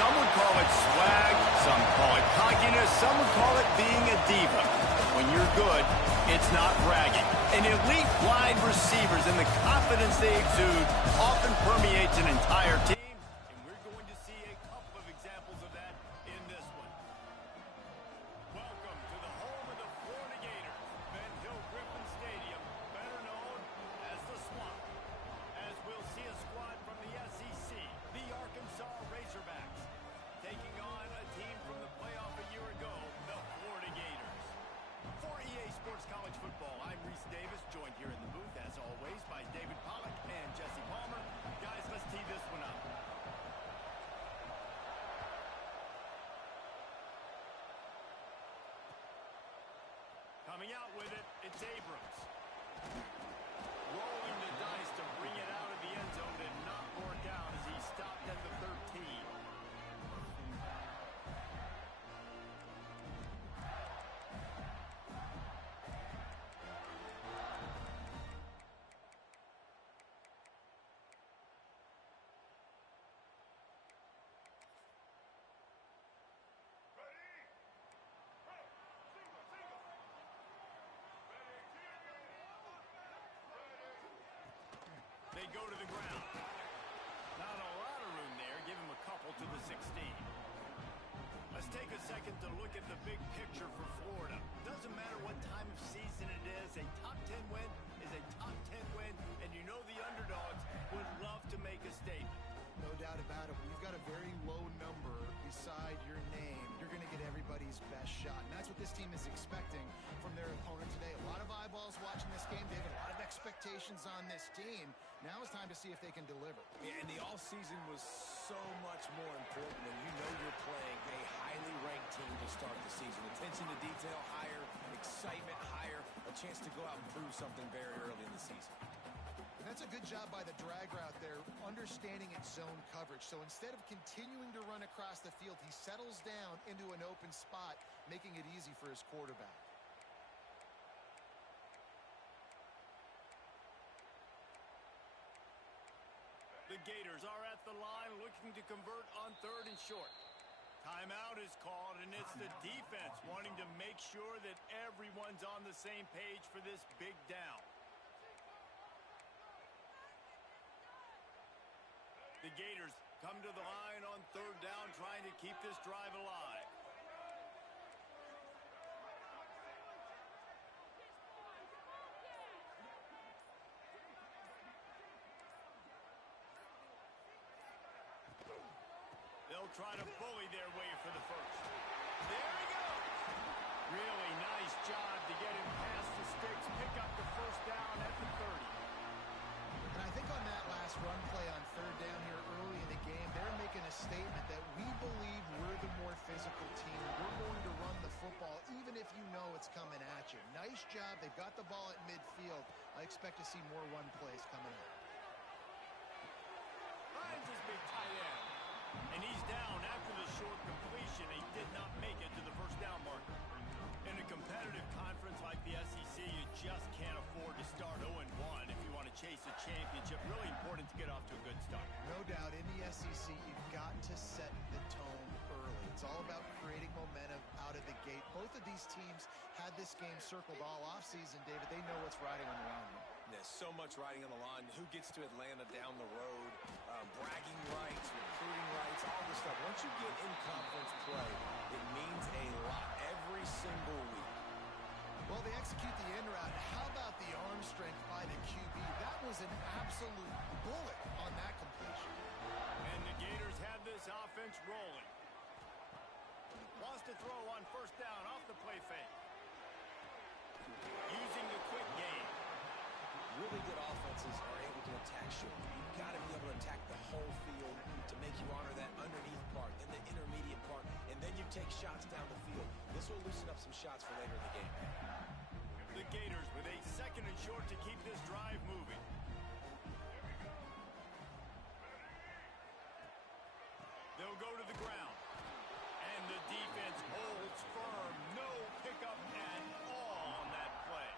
Some would call it swag, some call it cockiness, some would call it being a diva. When you're good, it's not bragging. And elite wide receivers and the confidence they exude often permeates an entire team. And we're going to see a couple of examples of that in this one. Welcome to the home of the Florida Gators, Ben Hill Griffin Stadium, better known as the Swamp. As we'll see a squad from the SEC, the Arkansas Razorbacks, taking on a team from the playoff a year ago, the Florida Gators. For EA Sports College Football, I'm Reese Davis, joined here in the booth, as always, by David Pollack and Jesse Palmer. Guys, let's tee this one up. Coming out with it, it's Abrams. Rolling the dice to bring it out of the end zone and not work out as he stopped at the 13. They go to the ground. Not a lot of room there. Give him a couple to the 16. Let's take a second to look at the big picture for Florida. Doesn't matter what time of season it is, a top 10 win is a top 10 win, and you know the underdogs would love to make a statement. No doubt about it. When you've got a very low number beside your name, you're going to get everybody's best shot. And that's what this team is expecting from their opponent today. A lot of eyeballs watching this game. They have a lot of expectations on this team. Now it's time to see if they can deliver. Yeah, and the offseason was so much more important when you know you're playing a highly ranked team to start the season. Attention to detail higher, excitement higher, a chance to go out and prove something very early in the season. And that's a good job by the drag route there, understanding its zone coverage. So instead of continuing to run across the field, he settles down into an open spot, making it easy for his quarterback. The Gators are at the line looking to convert on 3rd and short. Timeout is called, and it's the defense wanting to make sure that everyone's on the same page for this big down. The Gators come to the line on 3rd down, trying to keep this drive alive. They'll try to bully their way for the first. There he goes. Really nice job to get him past the sticks, pick up the first down at the 30. And I think on that last run play on 3rd down here early in the game, they're making a statement that we believe we're the more physical team. We're going to run the football even if you know it's coming at you. Nice job. They've got the ball at midfield. I expect to see more run plays coming up. Finds his big tight end. And he's down after the short completion. He did not make it to the first down marker. In a competitive conference like the SEC, you just can't afford to start 0-1 if you want to chase a championship. Really important to get off to a good start. No doubt, in the SEC, you've got to set the tone early. It's all about creating momentum out of the gate. Both of these teams had this game circled all offseason, David. They know what's riding on the line. There's so much riding on the line. Who gets to Atlanta down the road? Bragging rights, recruiting rights, all this stuff. Once you get in conference play, it means a lot every single week. Well, they execute the end route. How about the arm strength by the QB? That was an absolute bullet on that completion. And the Gators have this offense rolling. Wants to throw on 1st down off the play fake. Using the quick game. Really good offenses are able to attack short. You've got to be able to attack the whole field to make you honor that underneath part and the intermediate part, and then you take shots down the field. This will loosen up some shots for later in the game. The Gators with a 2nd and short to keep this drive moving. They'll go to the ground. And the defense holds firm. No pickup at all on that play.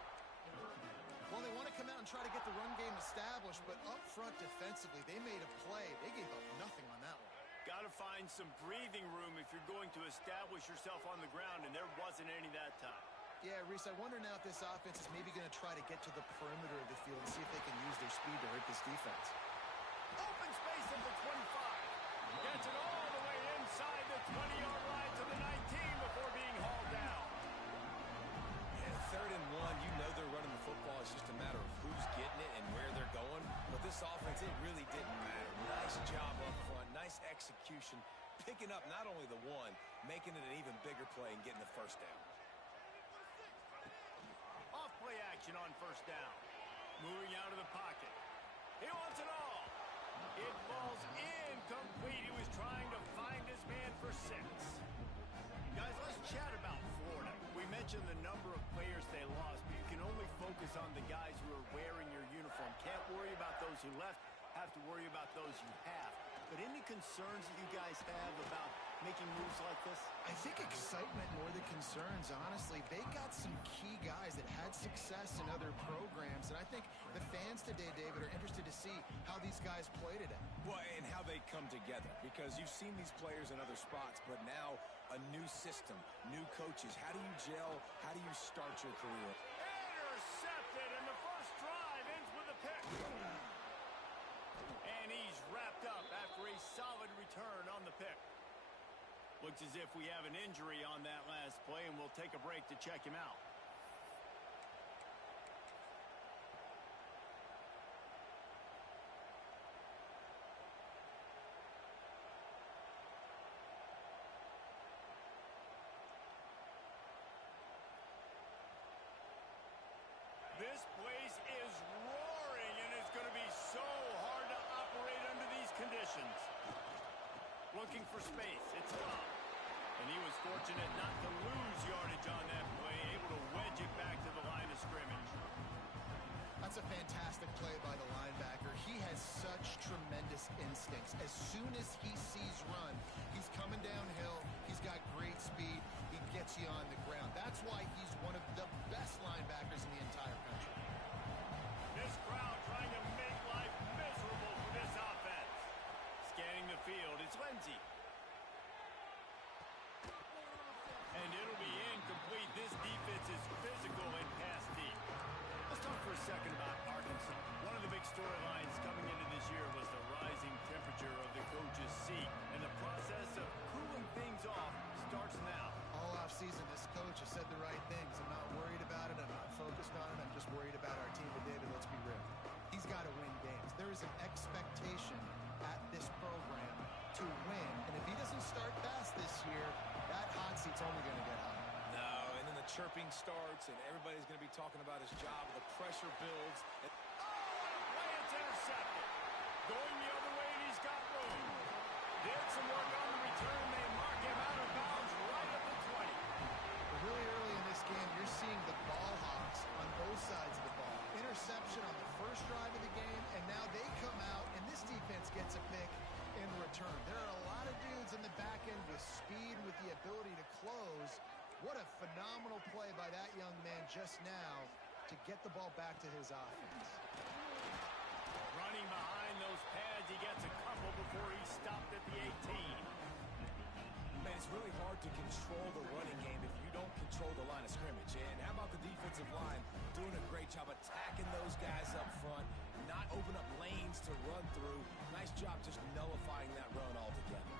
Well, they want to come out and try to get the run game established, but up front defensively, they made a play. They gave up nothing on that one. Got got to find some breathing room if you're going to establish yourself on the ground, and there wasn't any that time. Yeah, Reese, I wonder now if this offense is maybe going to try to get to the perimeter of the field and see if they can use their speed to hurt this defense. Open space at the 25. Gets it all the way inside the 20-yard line to the 19 before being hauled down. Yeah, 3rd and 1, you know they're running the football. It's just a matter of who's getting it and where they're going. But this offense, it really didn't matter. Nice job up front, nice execution, picking up not only the one, making it an even bigger play and getting the first down. Off play action on first down. Moving out of the pocket. He wants it all. It falls incomplete. He was trying to find his man for 6. Guys, let's chat about Florida. We mentioned the number of players they lost, but you can only focus on the guys who are wearing your uniform. Can't worry about those who left. Have to worry about those you have. But any concerns that you guys have about making moves like this? I think excitement more than concerns, honestly. They got some key guys that had success in other programs, and I think the fans today, David, are interested to see how these guys play today. Well, and how they come together, because you've seen these players in other spots, but now a new system, new coaches. How do you gel? How do you start your career? Intercepted, and the first drive ends with a pick. And he's wrapped up after a solid return on the pick. Looks as if we have an injury on that last play, and we'll take a break to check him out. This place is roaring, and it's going to be so hard to operate under these conditions. Looking for space. It's tough. And he was fortunate not to lose yardage on that play, able to wedge it back to the line of scrimmage. That's a fantastic play by the linebacker. He has such tremendous instincts. As soon as he sees run, he's coming downhill. He's got great speed. He gets you on the ground. That's why he's one of the best linebackers in the entire country. This crowd trying to make life miserable for this offense. Scanning the field, it's Lindsey. And it'll be incomplete. This defense is physical and pass deep. Let's talk for a second about Arkansas. One of the big storylines coming into this year was the rising temperature of the coach's seat. And the process of cooling things off starts now. All offseason, this coach has said the right things. I'm not worried about it. I'm not focused on it. I'm just worried about our team. But, David, let's be real. He's got to win games. There is an expectation at this program to win. And if he doesn't start fast this year, that hot seat's only going to get hot. No, and then the chirping starts, and everybody's going to be talking about his job. The pressure builds. Oh, play it's intercepted. Going the other way, and he's got room. Did some work on the return. They mark him out of bounds right at the 20. But really early in this game, you're seeing the ball hawks on both sides of the ball. Interception on the first drive of the game, and now they come out, and this defense gets a pick in return. There are a lot of dudes in the back end with speed, with the ability to close. What a phenomenal play by that young man just now to get the ball back to his offense. Running behind those pads, he gets a couple before he stopped at the 18. Man, it's really hard to control the running game if you don't control the line of scrimmage. And how about the defensive line doing a great job attacking those guys up front, not open up lanes to run through. Nice job just nullifying that run altogether.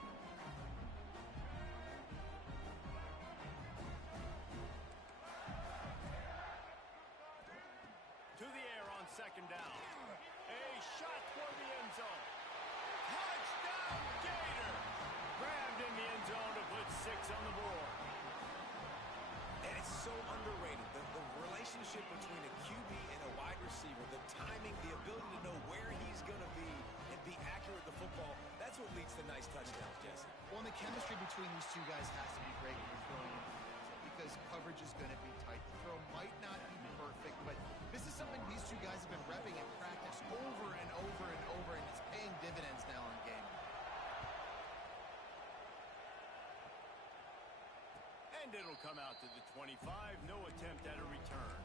To the air on second down. A shot toward the end zone. Touchdown, Gator! Grabbed in the end zone to put 6 on the board. And it's so underrated. The relationship between a QB and a wide receiver, the timing, the ability to know where he's going to be and be accurate with the football, that's what leads to nice touchdowns, Jesse. Well, and the chemistry between these two guys has to be great when you're throwing in because coverage is going to be tight. The throw might not be perfect, but this is something these two guys have been repping in practice over and over and over, and it's paying dividends now in game. And it'll come out to the 25. No attempt at a return.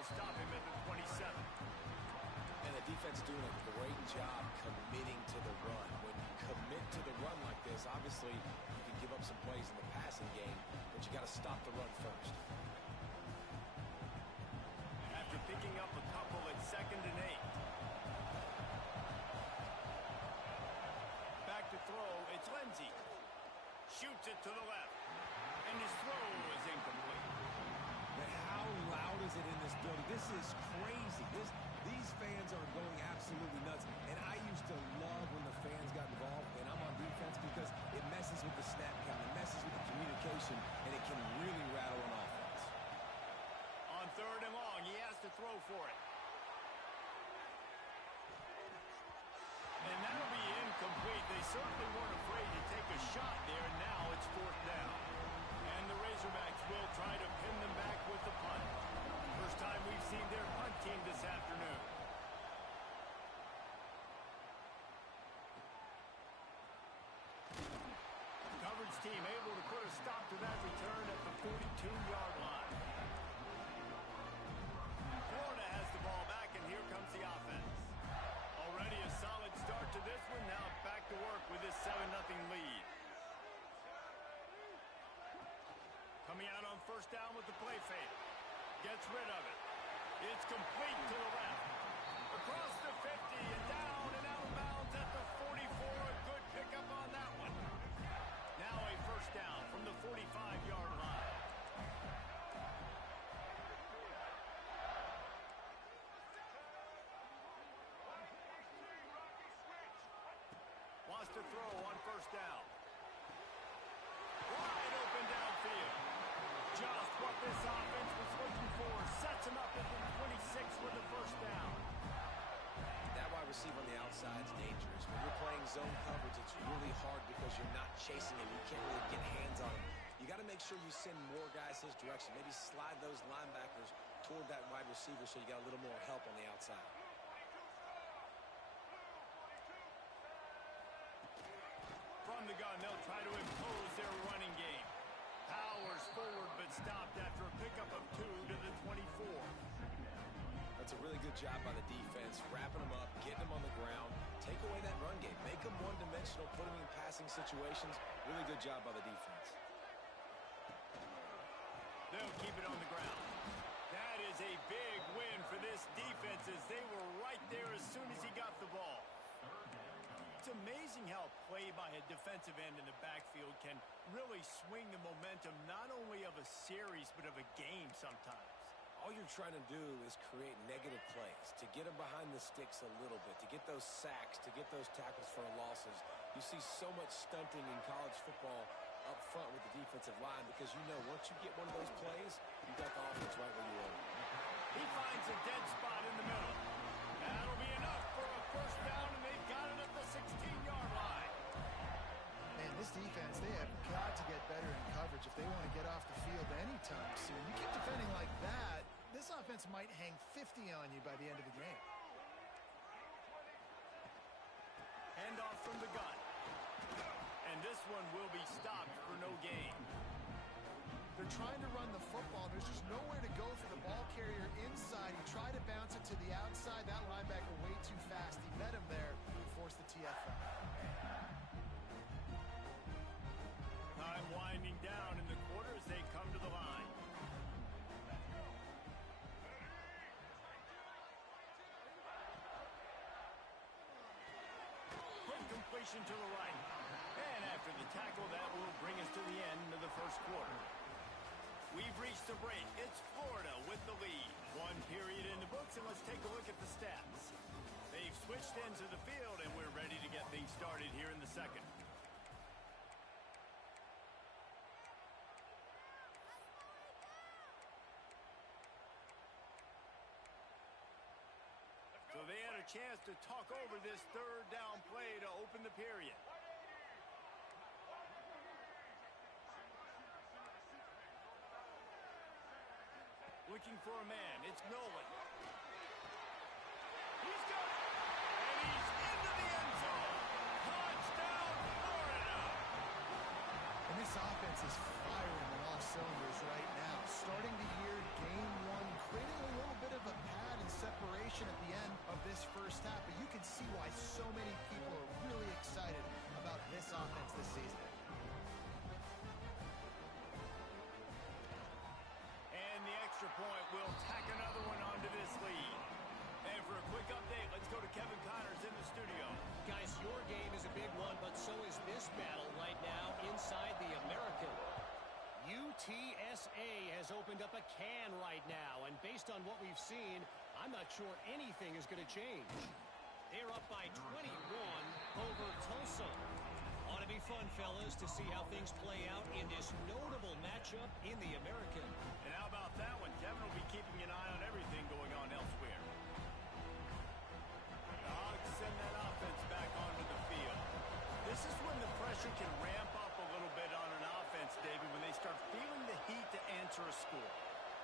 they'll stop him at the 27. And the defense is doing a great job committing to the run. When you commit to the run like this, obviously you can give up some plays in the passing game, but you got to stop the run first. After picking up a couple at 2nd and 8. Back to throw, it's Lindsey. Shoots it to the left. And his throw is incomplete. But how loud is it in this building? This is crazy. These fans are going absolutely nuts. And I used to love when the fans got involved, and I'm on defense because it messes with the snap count. It messes with the communication, and it can really rattle an offense. On 3rd and long, he has to throw for it. And that'll be incomplete. They certainly weren't afraid to take a shot there. Now it's 4th down. And the Razorbacks will try to pin them back with the punt. First time we've seen their punt team this afternoon. Coverage team able to put a stop to that return at the 42-yard line. Florida has the ball back, and here comes the offense. Already a solid start to this one. Now back to work with this 7-0 lead. Coming out on 1st down with the play fake. Gets rid of it. It's complete to the left. Across the 50 and down and out of bounds at the 44. A good pickup on that one. Now a 1st down from the 45-yard line. Wants to throw on 1st down. Wide open downfield. Just what this offense was looking for. Sets him up at the 26 with the 1st down. That wide receiver on the outside is dangerous. When you're playing zone coverage, it's really hard because you're not chasing him. You can't really get hands on him. You got to make sure you send more guys his direction. Maybe slide those linebackers toward that wide receiver so you got a little more help on the outside. From the gun, they'll try to impose their running game. Powers forward, but stopped after a pickup of 2 to the 24. That's a really good job by the defense, wrapping them up, getting them on the ground, take away that run game, make them one-dimensional, put them in passing situations. Really good job by the defense. They'll keep it on the ground. That is a big win for this defense as they were right there as soon as he got the ball. It's amazing how a play by a defensive end in the backfield can really swing the momentum not only of a series but of a game sometimes. All you're trying to do is create negative plays, to get them behind the sticks a little bit, to get those sacks, to get those tackles for losses. You see so much stunting in college football up front with the defensive line because you know once you get one of those plays, you got the offense right where you are. He finds a dead spot in the middle. That'll be enough for a 1st down, and they've got it at the 16-yard line. Man, this defense, they have got to get better in coverage if they want to get off the field anytime soon. You keep defending like that, this offense might hang 50 on you by the end of the game. Handoff from the gun. And this one will be stopped for no gain. They're trying to run the football. There's just nowhere to go for the ball carrier inside. He tried to bounce it to the outside. That linebacker way too fast. He met him there and forced the TFL. Time winding down in the quarter as they come to the line. Quick completion to the right. And after the tackle, that will bring us to the end of the 1st quarter. We've reached the break. It's Florida with the lead. 1 period in the books, and let's take a look at the stats. They've switched ends of the field, and we're ready to get things started here in the 2nd. So they had a chance to talk over this 3rd down play to open the period. Looking for a man. It's Nolan. He's got it. And he's into the end zone. Touchdown, Florida. And this offense is firing on all cylinders right now. Starting the year, game 1 creating a little bit of a pad and separation at the end of this first half, but you can see why so many people are really excited about this offense this season. And the extra point will tack another one onto this lead. And for a quick update, let's go to Kevin Connors in the studio. Guys, your game is a big one, but so is this battle right now inside the American. UTSA has opened up a can right now, and based on what we've seen, I'm not sure anything is going to change. They're up by 21 over Tulsa. Ought to be fun, fellas, to see how things play out in this notable matchup in the American. And how about that one? Kevin will be keeping an eye on everything going on elsewhere. The Hogs send that offense back onto the field. This is when the pressure can ramp up a little bit on an offense, David, when they start feeling the heat to answer a score.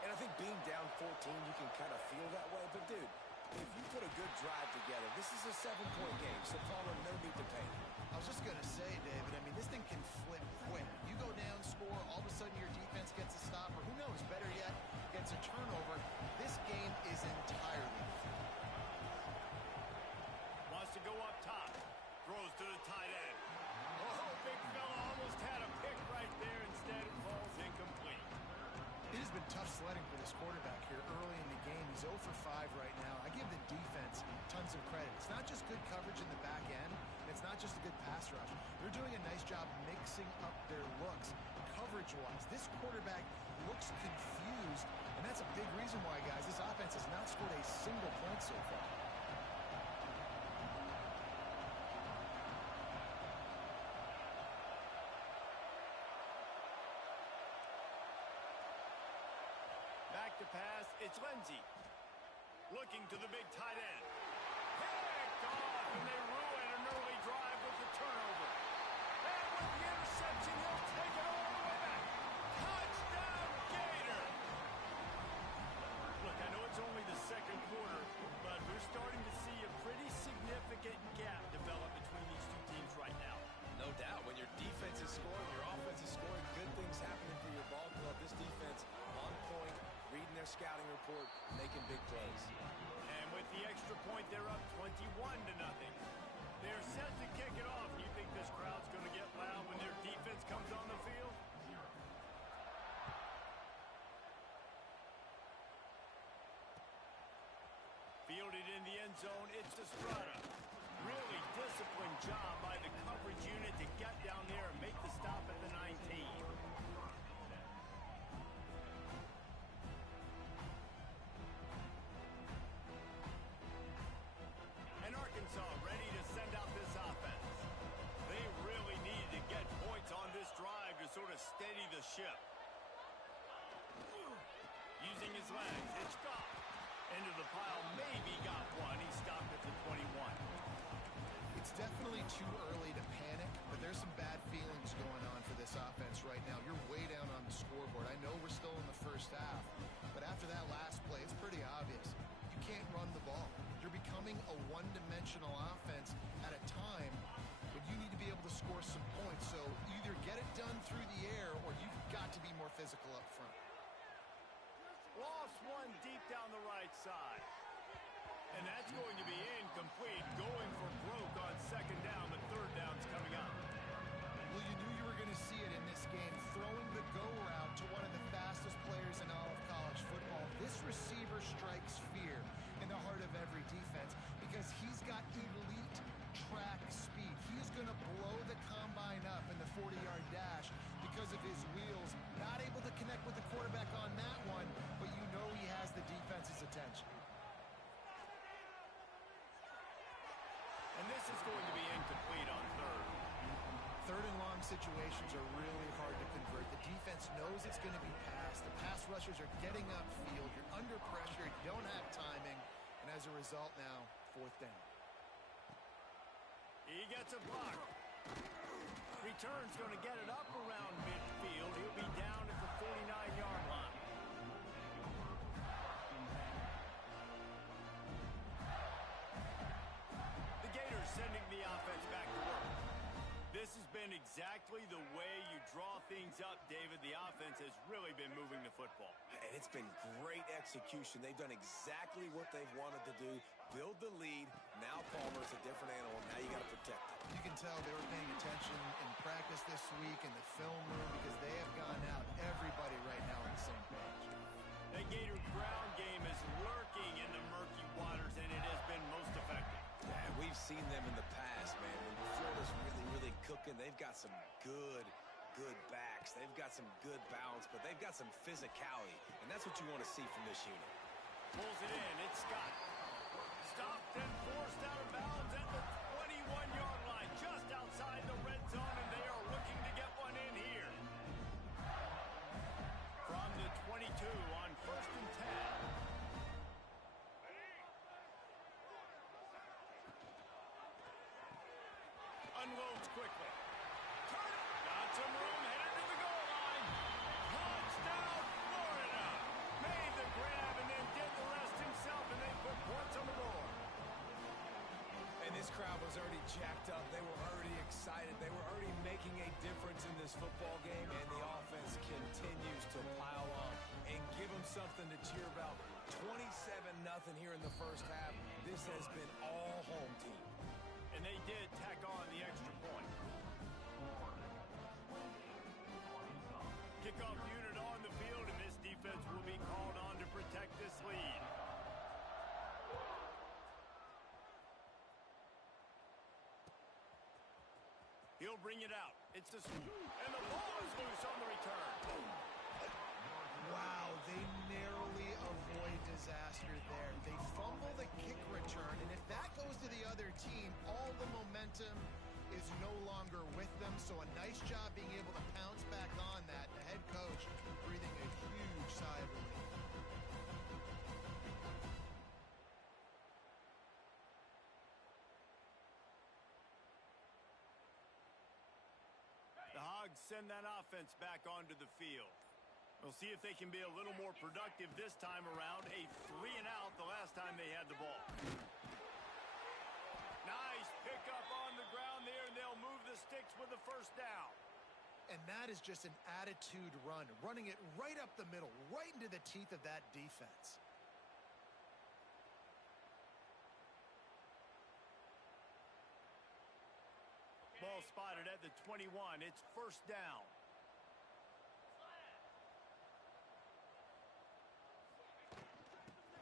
And I think being down 14, you can kind of feel that way. But, dude, if you put a good drive together, this is a 7-point game, so Palmer, no need to panic. I was just going to say, David, I mean, this thing can flip quick. You go down, score, all of a sudden your defense gets a stop, or who knows, better yet, gets a turnover. This game is entirely different. Wants to go up top. Throws to the tight end. Oh, big fella almost had a pick right there. Instead, it falls incomplete. It has been tough sledding for this quarterback here early in the game. He's 0 for 5 right now. I give the defense tons of credit. It's not just good coverage in the back end, and it's not just a good pass rush. They're doing a nice job mixing up their looks coverage-wise. This quarterback looks confused, and that's a big reason why, guys, this offense has not scored a single point so far. Back to pass, it's Lindsey. Looking to the big tight end. Picked off, and they ruin an early drive with the turnover. And with the interception, he'll take it all the way back. Touchdown, Gator! Look, I know it's only the second quarter, but we're starting to see a pretty significant gap develop between these two teams right now. No doubt. When your defense is scoring, your offense is scoring, good things happening for your ball club. This defense on point, reading their scouting report, making big plays. And with the extra point, they're up 21-0. They're set to kick it off. You think this crowd's going to get loud when their defense comes on the field? Fielded in the end zone, it's Estrada. Really disciplined job by the coverage unit to get down there and make the stop at the 19. And Arkansas ready to send out this offense. They really needed to get points on this drive to sort of steady the ship. Using his legs, it's Goff. Into the pile, maybe got one. He stopped at the 21. It's definitely too early to panic, but there's some bad feelings going on for this offense right now. You're way down on the scoreboard. I know we're still in the first half, but after that last play, it's pretty obvious. You can't run the ball. You're becoming a one-dimensional offense at a time when you need to be able to score some points. So either get it done through the air or you've got to be more physical up front. Lost one deep down the right side. And that's going to be incomplete. Going for broke on second down, but third down's coming up. Well, you knew you were going to see it in this game. Throwing the go route to one of the fastest players in all of college football. This receiver strikes fear in the heart of every defense because he's got elite track speed. He's going to blow the combine up in the 40-yard dash because of his wheels. Not able to connect with the quarterback on that one, but you know he has the defense's attention. And this is going to be incomplete on third. Third and long situations are really hard to convert. The defense knows it's going to be passed. The pass rushers are getting upfield. You're under pressure. You don't have timing. And as a result now, fourth down. He gets a block. Return's going to get it up around midfield. He'll be down at the 49-yard line. The Gators sending the offense back to work. This has been exactly the way you draw things up, David. The offense has really been moving the football. And it's been great execution. They've done exactly what they've wanted to do. Build the lead. Now Palmer's a different animal. Now you got to protect it. You can tell they were paying attention in practice this week in the film room because they have gone out, everybody right now on the same page. The Gator ground game is lurking in the murky waters, and it has been most effective. Yeah, we've seen them in the past, man. When Florida's really cooking, they've got some good backs. They've got some good balance, but they've got some physicality, and that's what you want to see from this unit. Pulls it in. It's Scott. Stopped and forced out of bounds at the 21-yard line, just outside the red zone, and they are looking to get one in here. From the 22 on 1st and 10. Unloads quickly. Got some room, headed to the goal line. Touchdown, Florida. Made the grab and then did the rest himself, and they put points on the board. And this crowd was already jacked up. They were already excited. They were already making a difference in this football game, and the offense continues to pile on and give them something to cheer about. 27-0 here in the first half. This has been all home team. And they did tack on the extra point. Kickoff unit on the field, and this defense will be called on to protect this lead. He'll bring it out. It's the and the ball is loose on the return. Wow, they narrowly avoid disaster there. They fumble the kick return, and if that goes to the other team, all the momentum is no longer with them. So a nice job being able to pounce back on that. The head coach breathing a huge sigh of relief. The Hogs send that offense back onto the field. We'll see if they can be a little more productive this time around. A 3-and-out the last time they had the ball. Nice pickup on the ground there, and they'll move the sticks with the first down. And that is just an attitude run, running it right up the middle, right into the teeth of that defense. Ball spotted at the 21. It's first down.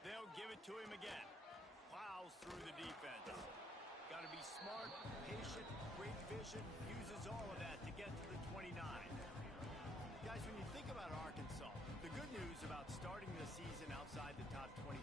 They'll give it to him again. Plows through the defense. Got to be smart, patient, great vision, uses all of that to get to the 29. Guys, when you think about Arkansas, the good news about starting the season outside the top 25,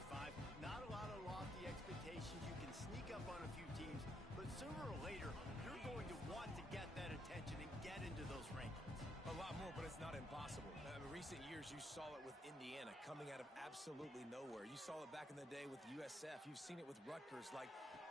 not a lot of lofty expectations. You can sneak up on a few teams, but sooner or later, you're going to want to get that attention and get into those rankings. A lot more, but it's not impossible. In recent years, you saw it with Indiana coming out of absolutely nowhere. You saw it back in the day with USF. You've seen it with Rutgers. Like,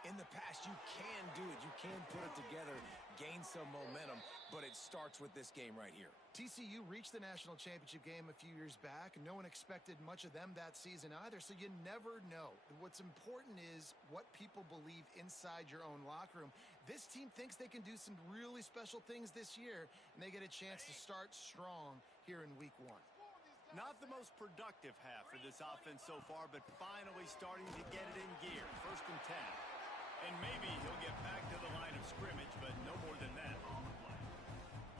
in the past, you can do it. You can put it together, gain some momentum, but it starts with this game right here. TCU reached the national championship game a few years back. No one expected much of them that season either, so you never know. What's important is what people believe inside your own locker room. This team thinks they can do some really special things this year, and they get a chance to start strong here in week 1. Not the most productive half for this offense so far, but finally starting to get it in gear. First and 10. And maybe he'll get back to the line of scrimmage, but no more than that.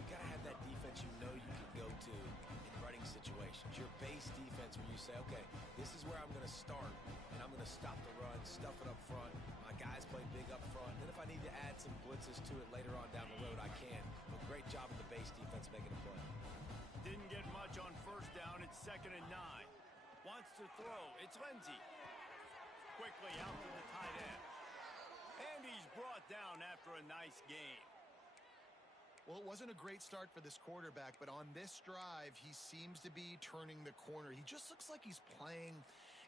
You got to have that defense you know you can go to in running situations. Your base defense where you say, okay, this is where I'm going to start, and I'm going to stop the run, stuff it up front. My guys play big up front. Then if I need to add some blitzes to it later on down the road, I can. But great job of the base defense making a play. Didn't get much on first down. It's 2nd and 9. Wants to throw. It's Lindsey. Quickly out to the tight end. And he's brought down after a nice game. Well, it wasn't a great start for this quarterback, but on this drive, he seems to be turning the corner. He just looks like he's playing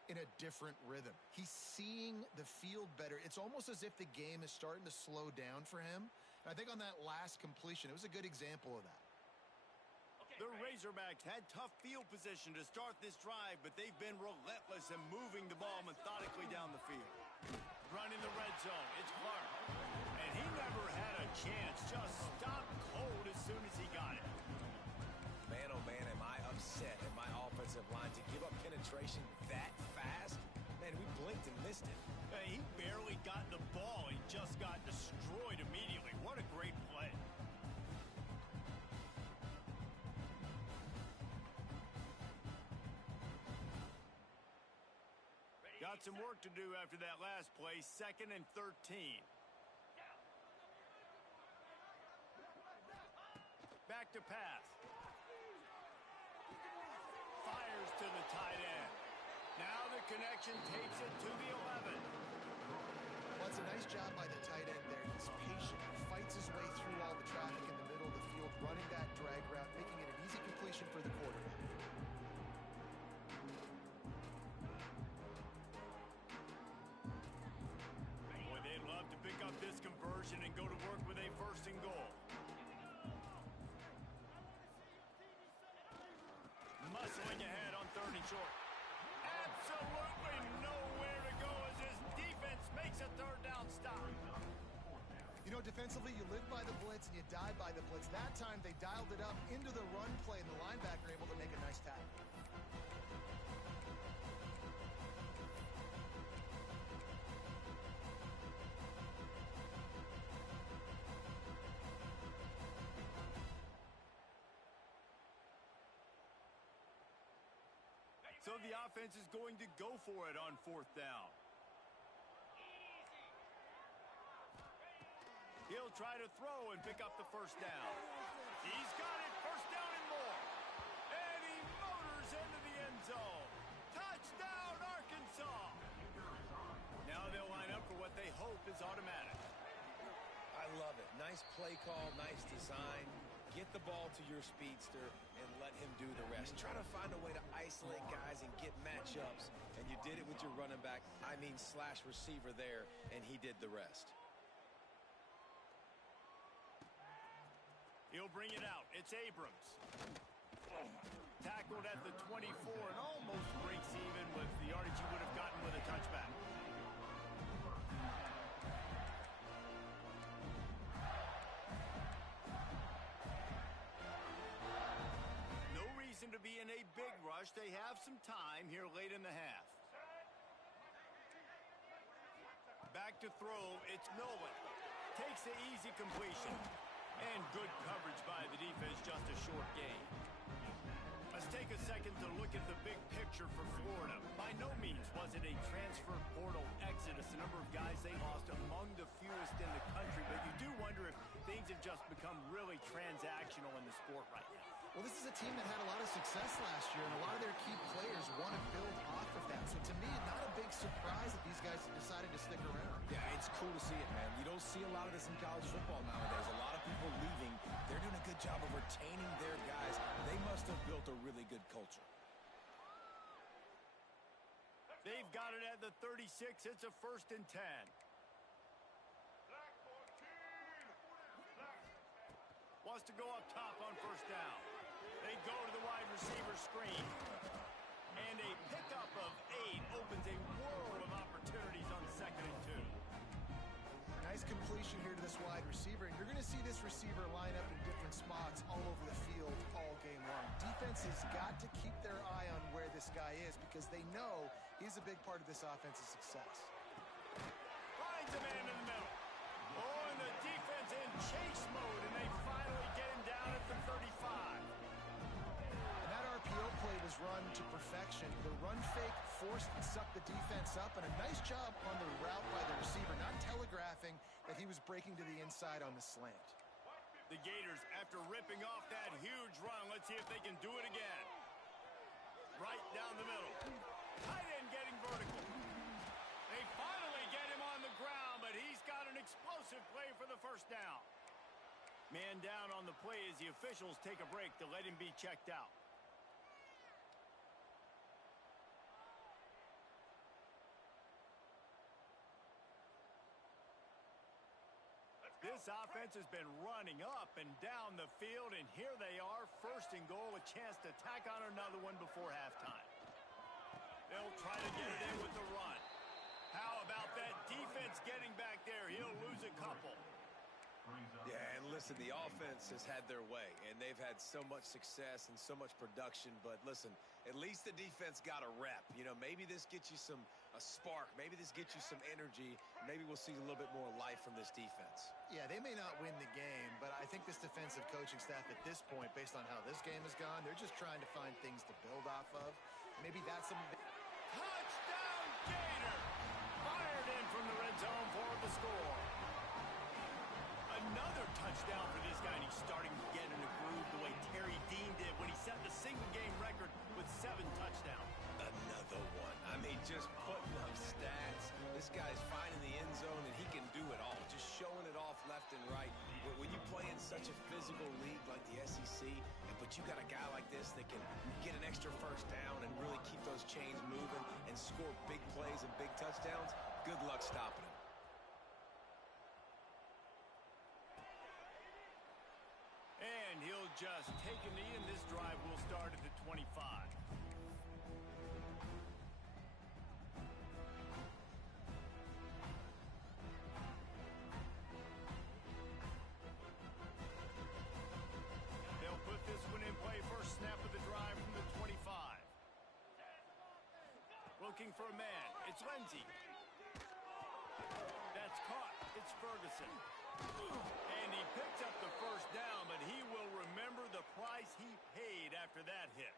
in a different rhythm. He's seeing the field better. It's almost as if the game is starting to slow down for him. And I think on that last completion, it was a good example of that. The Razorbacks had tough field position to start this drive, but they've been relentless in moving the ball methodically down the field. Running the red zone, it's Clark. And he never had a chance, just stopped cold as soon as he got it. Got some work to do after that last play, 2nd and 13. Back to pass. Fires to the tight end. Now the connection takes it to the 11. Well, it's a nice job by the tight end there. He's patient. He fights his way through all the traffic in the middle of the field, running that drag route, making it an easy completion for the quarterback. Boy, they'd love to pick up this conversion and go to work with a 1st and goal. Muscling ahead on 3rd and short. Absolutely nowhere to go as his defense makes a 3rd down stop. You know, defensively, you live by the blitz and you die by the blitz. That time, they dialed it up into the run play, and the linebacker able to make a nice tackle. So the offense is going to go for it on 4th down. He'll try to throw and pick up the 1st down. He's got it, 1st down and more. And he motors into the end zone. Touchdown, Arkansas. Now they'll line up for what they hope is automatic. I love it. Nice play call, nice design. Get the ball to your speedster and let him do the rest. Try to find a way to isolate guys and get matchups, and you did it with your running back, slash receiver there, and he did the rest. He'll bring it out. It's Abrams. Tackled at the 24 and almost breaks even with the yardage he would have gotten with a touchback. To be in a big rush. They have some time here late in the half. Back to throw. It's Nolan. Takes the easy completion. And good coverage by the defense. Just a short gain. Let's take a second to look at the big picture for Florida. By no means was it a transfer portal exodus. The number of guys they lost among the fewest in the country. But you do wonder if things have just become really transactional in the sport right now. Well, this is a team that had a lot of success last year, and a lot of their key players want to build off of that. So to me, not a big surprise that these guys decided to stick around. Yeah, it's cool to see it, man. You don't see a lot of this in college football nowadays. A lot of people leaving. They're doing a good job of retaining their guys. They must have built a really good culture. They've got it at the 36. It's a 1st and 10. Wants to go up top on 1st down. They go to the wide receiver screen. And a pickup of 8 opens a world of opportunities on 2nd and 2. Nice completion here to this wide receiver. And you're going to see this receiver line up in different spots all over the field all game long. Defense has got to keep their eye on where this guy is because they know he's a big part of this offense's success. Finds a man in the middle. Oh, and the defense in chase mode, and they finally get him down at the 35. And that RPO play was run to perfection. The run fake forced and sucked the defense up, and a nice job on the route by the receiver, not telegraphing that he was breaking to the inside on the slant. The Gators, after ripping off that huge run, let's see if they can do it again. Right down the middle. Tight end getting vertical. They finally get him on the ground, but he's got an explosive play for the 1st down. Man down on the play as the officials take a break to let him be checked out. This offense has been running up and down the field, and here they are, 1st and goal, a chance to tack on another one before halftime. They'll try to get it in with the run. How about that defense getting back there? He'll lose a couple. Yeah, and listen, the offense has had their way, and they've had so much success and so much production. But listen, at least the defense got a rep. You know, maybe this gets you a spark. Maybe this gets you some energy. Maybe we'll see a little bit more life from this defense. Yeah, they may not win the game, but I think this defensive coaching staff at this point, based on how this game has gone, they're just trying to find things to build off of. Maybe that's some of the... Touchdown, Gator fired in from the red zone for the score. Another touchdown for this guy, and he's starting to get in a groove the way Terry Dean did when he set the single-game record with 7 touchdowns. Another one. I mean, just putting up stats. This guy's finding the end zone, and he can do it all. Just showing it off left and right. When you play in such a physical league like the SEC, but you got a guy like this that can get an extra first down and really keep those chains moving and score big plays and big touchdowns, good luck stopping him. And he'll just take a knee, and this drive will start at the 25. They'll put this one in play. First snap of the drive from the 25. Looking for a man. It's Lindsey. That's caught. It's Ferguson. And he picked up the first down, but he will remember the price he paid after that hit.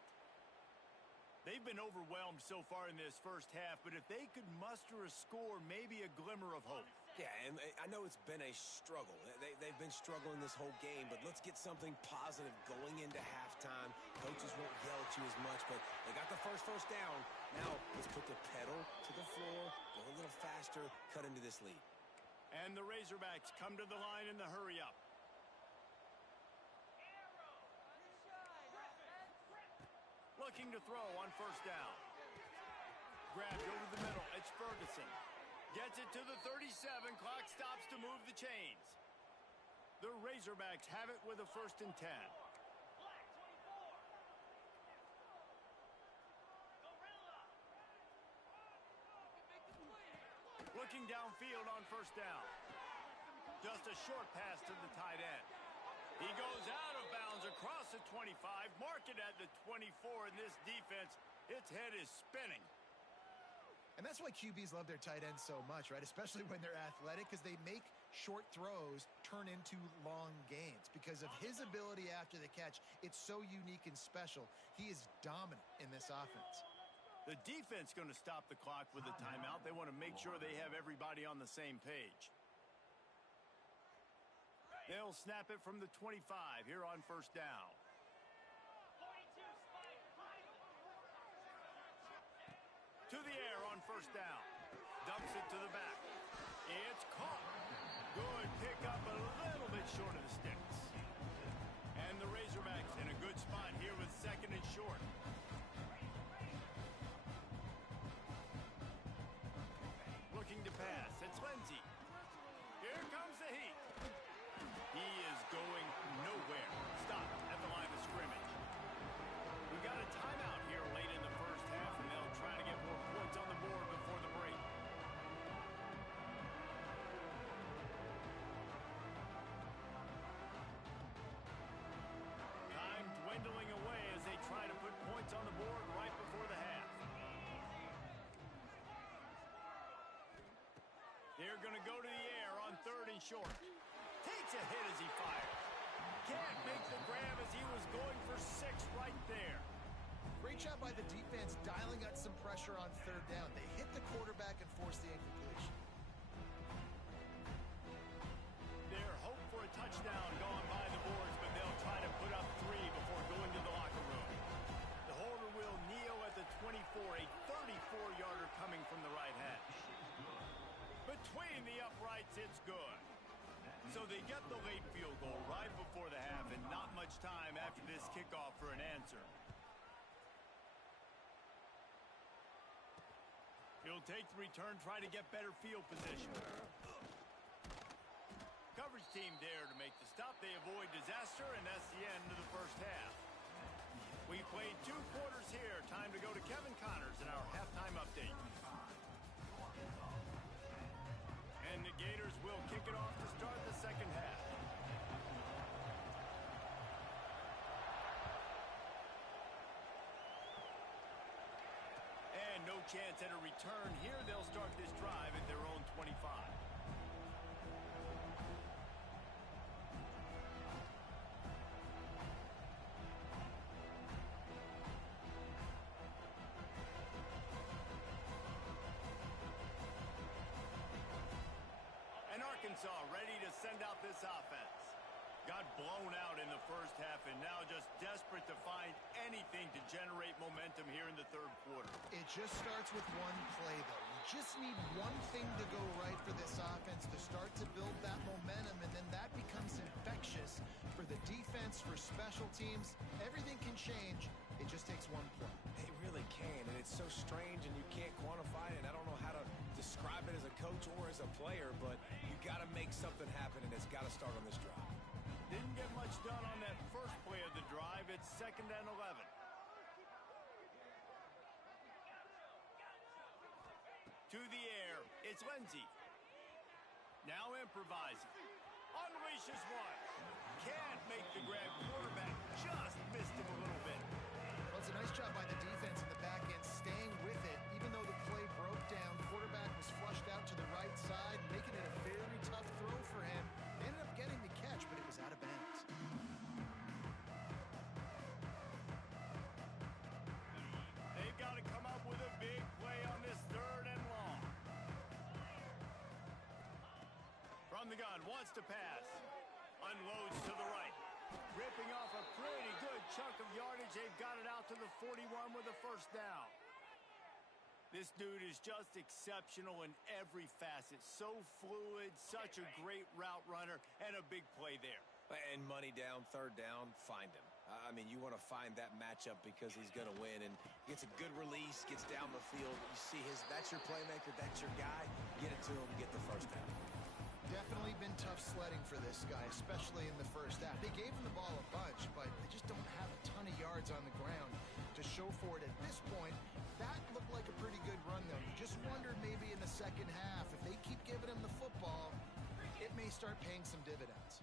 They've been overwhelmed so far in this first half, but if they could muster a score, maybe a glimmer of hope. Yeah, and I know it's been a struggle. They've been struggling this whole game, but let's get something positive going into halftime. Coaches won't yell at you as much, but they got the first down. Now let's put the pedal to the floor, go a little faster, cut into this lead. And the Razorbacks come to the line in the hurry-up. Looking to throw on first down. Grabbed over the middle. It's Ferguson. Gets it to the 37. Clock stops to move the chains. The Razorbacks have it with a 1st and 10. Looking downfield on first down. Just a short pass to the tight end. He goes out of bounds across the 25. Mark it at the 24, and this defense, its head is spinning. And that's why QBs love their tight ends so much, right? Especially when they're athletic, because they make short throws turn into long gains. Because of his ability after the catch, it's so unique and special. He is dominant in this offense. The defense going to stop the clock with a timeout. They want to make sure they have everybody on the same page. They'll snap it from the 25 here on first down. To the air on first down. Dumps it to the back. It's caught. Good pickup, a little bit short of the sticks. And the Razorbacks in a good spot here with 2nd and short. Looking to pass. It's Lindsey. Here comes the heat. He is going nowhere. Stop at the line of scrimmage. We got a timeout here late in the first half, and they'll try to get more points on the board before the break. Time dwindling away as they try to put points on the board right before the half. They're going to go to the air on 3rd and short. Takes a hit as he fires. Can't make the grab as he was going for 6 right there. Great job by the defense dialing up some pressure on 3rd down. They hit the quarterback and forced the incompletion. Their hope for a touchdown gone by the boards, but they'll try to put up 3 before going to the locker room. The holder will kneel at the 24, a 34-yarder coming from the right hash. Between the uprights, it's good. So they get the late field goal right before the half, and not much time after this kickoff for an answer. He'll take the return, try to get better field position. Coverage team there to make the stop. They avoid disaster, and that's the end of the first half. We played 2 quarters here. Time to go to Kevin Connors in our halftime update. And the Gators will kick it off to start the second half. And no chance at a return here. They'll start this drive at their own 25. this offense. Got blown out in the first half and now just desperate to find anything to generate momentum here in the third quarter. It just starts with one play, though. You just need one thing to go right for this offense to start to build that momentum, and then that becomes infectious for the defense, for special teams. Everything can change. It just takes one play. It really can, and it's so strange, and you can't quantify it. I don't know how to describe it as a coach or as a player, but you got to make something happen, and it's got to start on this drive. Didn't get much done on that first play of the drive. It's 2nd and 11. To the air, it's Lindsey. Now improvising. Unleashes one. Can't make the grab. Quarterback just missed him a little bit. Well, it's a nice job by the defense in the back end, staying with it. Even though the play broke down, quarterback was flushed out to the right side, making it a very tough throw for him. They ended up getting the catch, but it was out of bounds. They've got to come up with a big play on this 3rd and long. From the gun, wants to pass. Unloads to the right. Ripping off a pretty good chunk of yardage. They've got it out to the 41 with a first down. This dude is just exceptional in every facet. So fluid, such a great route runner, and a big play there. And money down, 3rd down, find him. I mean, you want to find that matchup because he's going to win. And gets a good release, gets down the field. You see that's your playmaker, that's your guy. Get it to him, get the first down. Definitely been tough sledding for this guy, especially in the first half. They gave him the ball a bunch, but they just don't have a ton of yards on the ground to show for it at this point. That looked like a pretty good run, though. You just wonder maybe in the second half, if they keep giving him the football, it may start paying some dividends.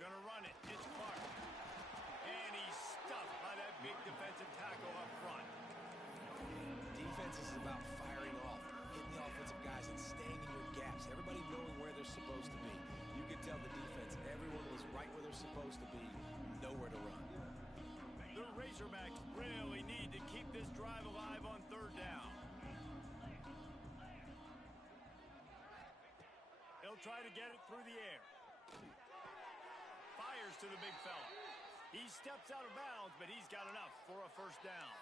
Gonna run it. It's Clark. And he's stuffed by that big defensive tackle up front. Defense is about firing off, hitting the offensive guys and staying in your gaps. Everybody knowing where they're supposed to be. You could tell the defense, everyone was right where they're supposed to be, nowhere to run. The Razorbacks really need to keep this drive alive on 3rd down. He'll try to get it through the air. Fires to the big fella. He steps out of bounds, but he's got enough for a first down.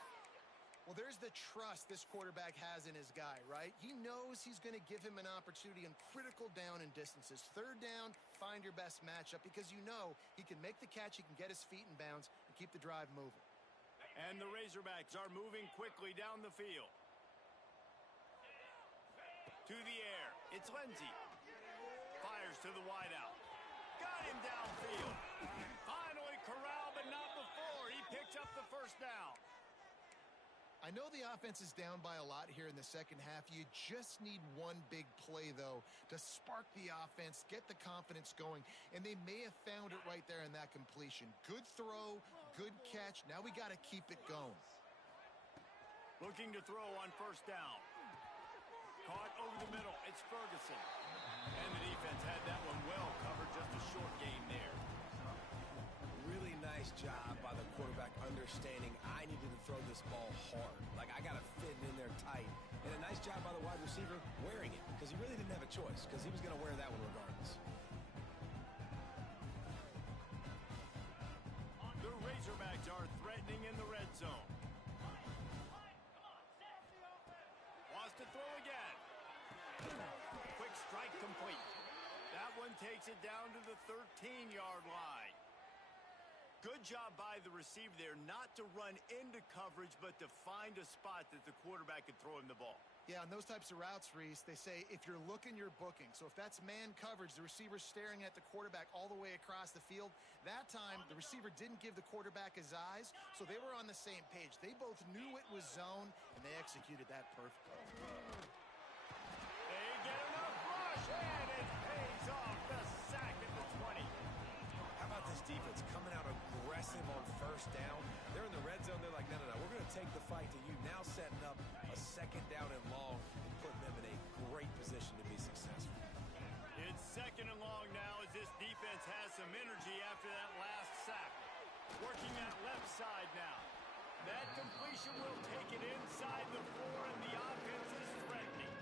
Well, there's the trust this quarterback has in his guy, right? He knows he's going to give him an opportunity in critical down and distances. 3rd down, find your best matchup because you know he can make the catch, he can get his feet in bounds, and keep the drive moving. And the Razorbacks are moving quickly down the field. To the air, it's Lindsey. Fires to the wideout. Got him downfield. Finally corralled, but not before. He picks up the first down. I know the offense is down by a lot here in the second half. You just need one big play, though, to spark the offense, get the confidence going, and they may have found it right there in that completion. Good throw, good catch. Now we got to keep it going. Looking to throw on first down. Caught over the middle. It's Ferguson. And the defense had that one well covered. Just a short gain there. Really nice job by the quarterback understanding I needed to throw this ball hard. Like, I got to fit it in there tight. And a nice job by the wide receiver wearing it because he really didn't have a choice because he was going to wear that one regardless. The Razorbacks are threatening in the red zone. Wants to throw again. Quick strike complete. That one takes it down to the 13-yard line. Good job by the receiver there not to run into coverage, but to find a spot that the quarterback could throw him the ball. Yeah, on those types of routes, Reese, they say if you're looking, you're booking. So if that's man coverage, the receiver's staring at the quarterback all the way across the field. That time, the receiver didn't give the quarterback his eyes, so they were on the same page. They both knew it was zone, and they executed that perfectly. They get enough rush, and it pays off. The sack at the 20. How about this defense coming out aggressive on first down? They're in the red zone. They're like, no, we're going to take the fight to you. Now setting up a 2nd down and long and putting them in a great position to be successful. It's 2nd and long now as this defense has some energy after that last sack. Working that left side now. That completion will take it inside the 4, and the offense is threatening.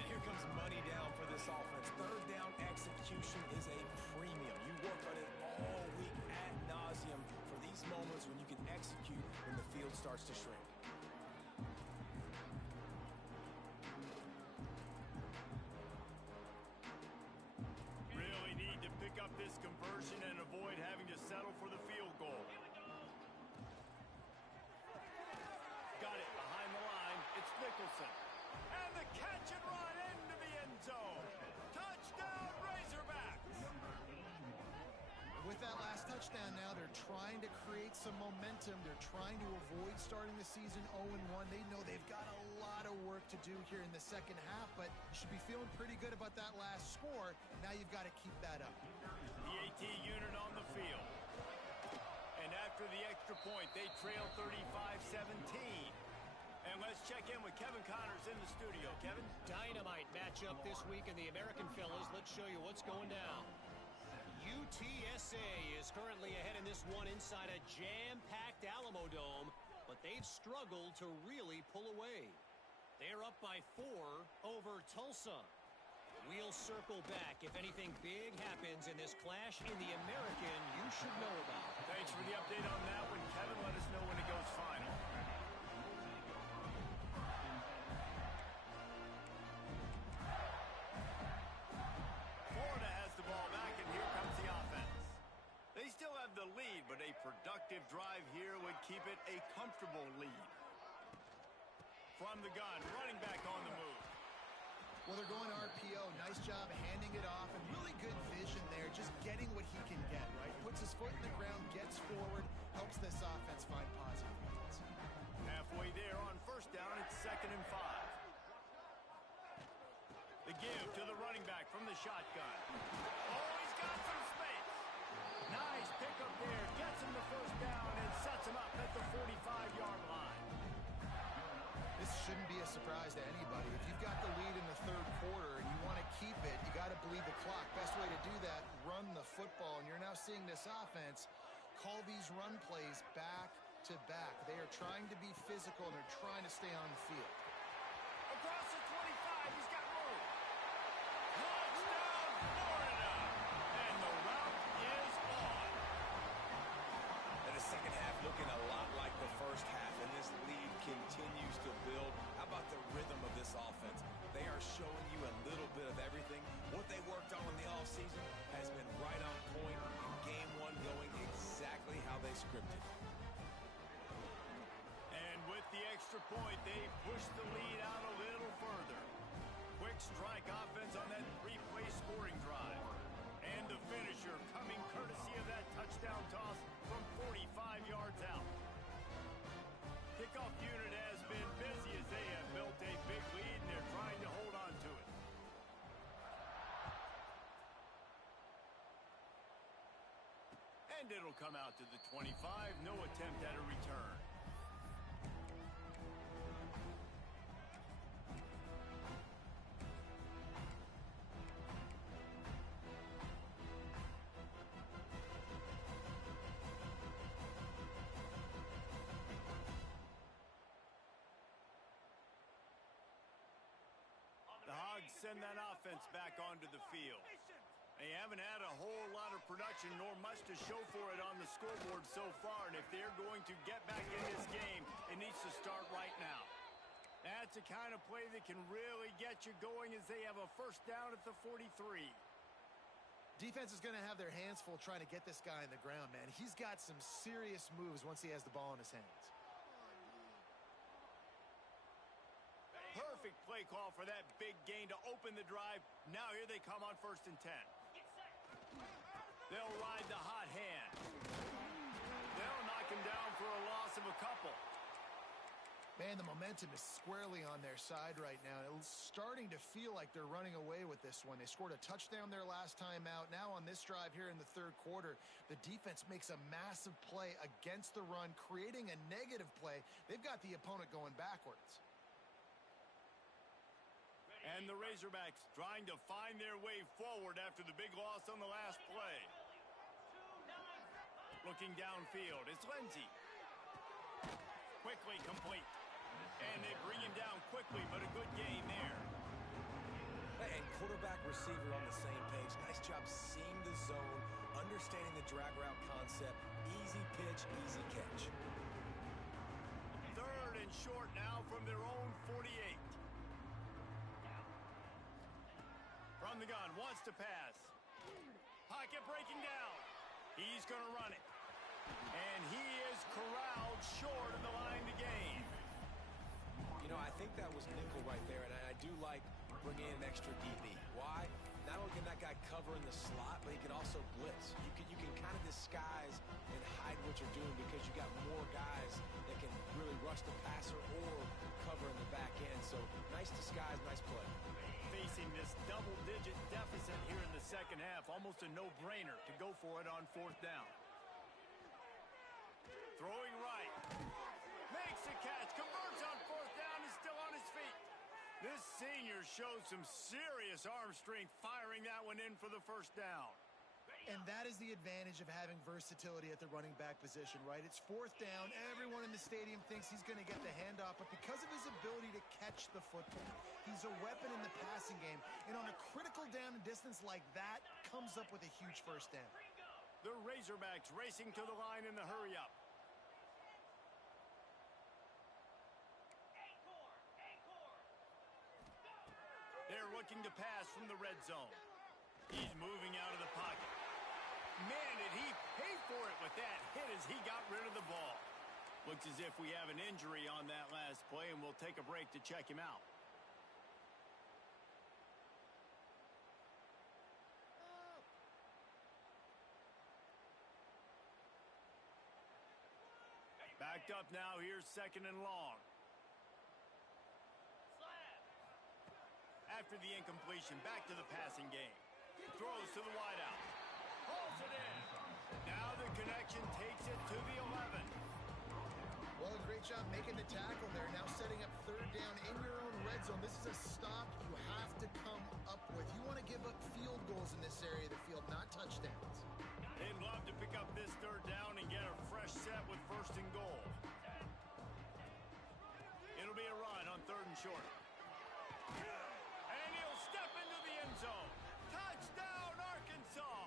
And here comes money down for this offense. Third down execution is a premium. You work on it all week ad nauseum for these moments when you can execute when the field starts to shrink. Really need to pick up this conversion and avoid having to settle for the field goal. Got it behind the line. It's Nicholson. And the catch and run into the end zone. Touchdown, Razorbacks! With that last touchdown now, they're trying to create some momentum. They're trying to avoid starting the season 0-1. They know they've got a lot of work to do here in the second half, but you should be feeling pretty good about that last score. Now you've got to keep that up. The AT unit on the field. And after the extra point, they trail 35-17. And let's check in with Kevin Connors in the studio. Kevin? Dynamite matchup this week in the American fellas. Let's show you what's going down. UTSA is currently ahead in this one inside a jam-packed Alamo Dome, but they've struggled to really pull away. They're up by 4 over Tulsa. We'll circle back if anything big happens in this clash in the American you should know about. Thanks for the update on that one, Kevin. Let us know when it goes final. Florida has the ball back, and here comes the offense. They still have the lead, but a productive drive here would keep it a comfortable lead. From the gun, running back on the move. Well, they're going RPO. Nice job handing it off, and really good vision there, just getting what he can get, right? Puts his foot in the ground, gets forward, helps this offense find positive leads. Halfway there on first down, it's 2nd and 5. The give to the running back from the shotgun. Oh, he's got some space. Nice pickup there. Gets him the first down and sets him up at the 45-yard line. This shouldn't be a surprise to anybody. If you've got the lead in the third quarter and you want to keep it, you got to bleed the clock. Best way to do that, run the football. And you're now seeing this offense call these run plays back to back. They are trying to be physical, and they're trying to stay on the field. Across the 25, he's got room. Touchdown, Florida! And the route is on. And the second half looking a lot like the first half, and this lead continues to build. How about the rhythm of this offense? They are showing you a little bit of everything. What they worked on in the offseason has been right on point, and game one going exactly how they scripted. And with the extra point, they push the lead out a little further. Quick strike offense on that 3-play scoring drive. And the finisher coming courtesy of that touchdown toss from 45 yards out. Kickoff unit has been busy as they have built a big lead, and they're trying to hold on to it. And it'll come out to the 25. No attempt at a return. The Hogs send that offense back onto the field. They haven't had a whole lot of production nor much to show for it on the scoreboard so far, and if they're going to get back in this game, it needs to start right now. That's the kind of play that can really get you going as they have a first down at the 43. Defense is going to have their hands full trying to get this guy on the ground, man. He's got some serious moves once he has the ball in his hands. Perfect play call for that big gain to open the drive. Now here they come on 1st and 10. They'll ride the hot hand. They'll knock him down for a loss of a couple. Man, the momentum is squarely on their side right now. It's starting to feel like they're running away with this one. They scored a touchdown their last time out. Now on this drive here in the third quarter, the defense makes a massive play against the run, creating a negative play. They've got the opponent going backwards. And the Razorbacks trying to find their way forward after the big loss on the last play. Looking downfield, it's Lindsey. Quickly complete. And they bring him down quickly, but a good gain there. And quarterback, receiver on the same page. Nice job seeing the zone, understanding the drag route concept. Easy pitch, easy catch. 3rd and short now from their own 48. From the gun, wants to pass. Pocket breaking down. He's going to run it. And he is corralled short of the line to gain. You know, I think that was nickel right there, and I do like bringing in an extra DB. Why? Not only can that guy cover in the slot, but he can also blitz. You can kind of disguise and hide what you're doing because you got more guys that can really rush the passer or cover in the back end. So nice disguise, nice play. Facing this double-digit deficit here in the second half, almost a no-brainer to go for it on 4th down. Throwing right. Makes a catch. Converts on 4th down. Is still on his feet. This senior shows some serious arm strength firing that one in for the 1st down. And that is the advantage of having versatility at the running back position, right? It's 4th down. Everyone in the stadium thinks he's going to get the handoff, but because of his ability to catch the football, he's a weapon in the passing game. And on a critical down and distance like that, comes up with a huge 1st down. The Razorbacks racing to the line in the hurry-up. They're looking to pass from the red zone. He's moving out of the pocket. Man, did he pay for it with that hit as he got rid of the ball. Looks as if we have an injury on that last play, and we'll take a break to check him out. Backed up now. Here's 2nd and long. After the incompletion, back to the passing game. Throws to the wideout. Hauls it in. Now the connection takes it to the 11. Well, a great job making the tackle there. Now setting up 3rd down in your own red zone. This is a stop you have to come up with. You want to give up field goals in this area of the field, not touchdowns. They'd love to pick up this 3rd down and get a fresh set with 1st and goal. It'll be a run on 3rd and short. And he'll step into the end zone. Touchdown, Arkansas!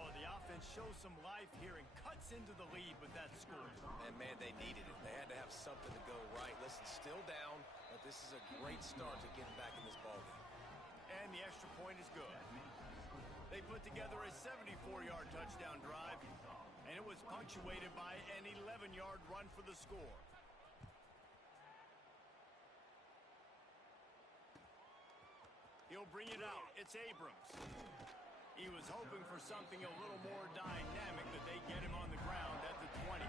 Oh, the offense shows some life here and cuts into the lead with that score. And, man, they needed it. They had to have something to go right. Listen, still down, but this is a great start to getting back in this ballgame. And the extra point is good. They put together a 74-yard touchdown drive, and it was punctuated by an 11-yard run for the score. He'll bring it out. It's Abrams. He was hoping for something a little more dynamic, that they get him on the ground at the 20.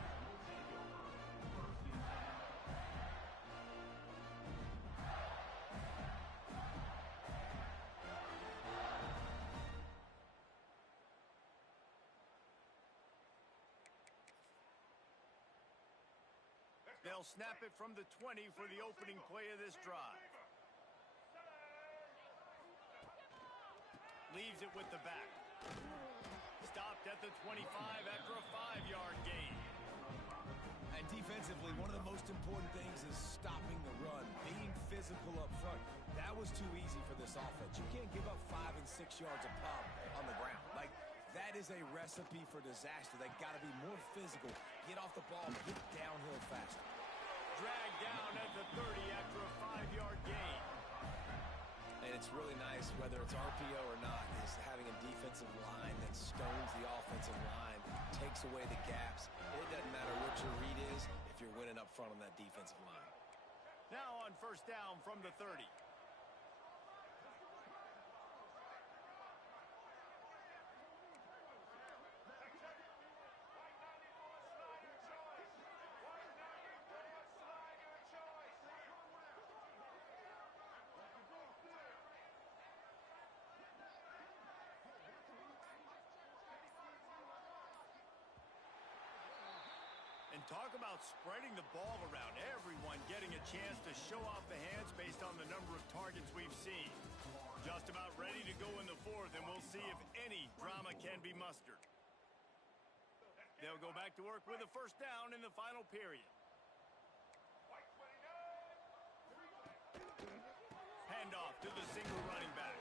They'll snap it from the 20 for the opening play of this drive. Leaves it with the back. Stopped at the 25 after a 5-yard gain. And defensively, one of the most important things is stopping the run, being physical up front. That was too easy for this offense. You can't give up 5 and 6 yards a pop on the ground. Like, that is a recipe for disaster. They got to be more physical, get off the ball, get downhill faster. Dragged down at the 30 after a 5-yard gain. And it's really nice, whether it's RPO or not, is having a defensive line that stones the offensive line, takes away the gaps. It doesn't matter what your read is if you're winning up front on that defensive line. Now on 1st down from the 30. And talk about spreading the ball around. Everyone getting a chance to show off the hands based on the number of targets we've seen. Just about ready to go in the 4th, and we'll see if any drama can be mustered. They'll go back to work with a 1st down in the final period. handoff to the single running back.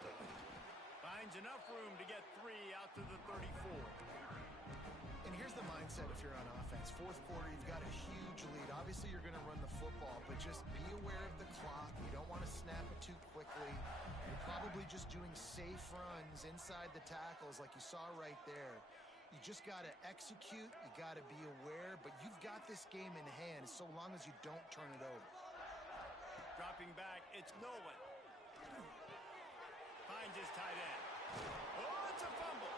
Finds enough room to get 3 out to the 34. And here's the mindset if you're on offense. Fourth quarter, you've got a huge lead. Obviously, you're going to run the football, but just be aware of the clock. You don't want to snap it too quickly. You're probably just doing safe runs inside the tackles like you saw right there. You just got to execute. You got to be aware, but you've got this game in hand so long as you don't turn it over. Dropping back, it's Nolan. Finds his tight end. Oh, it's a fumble.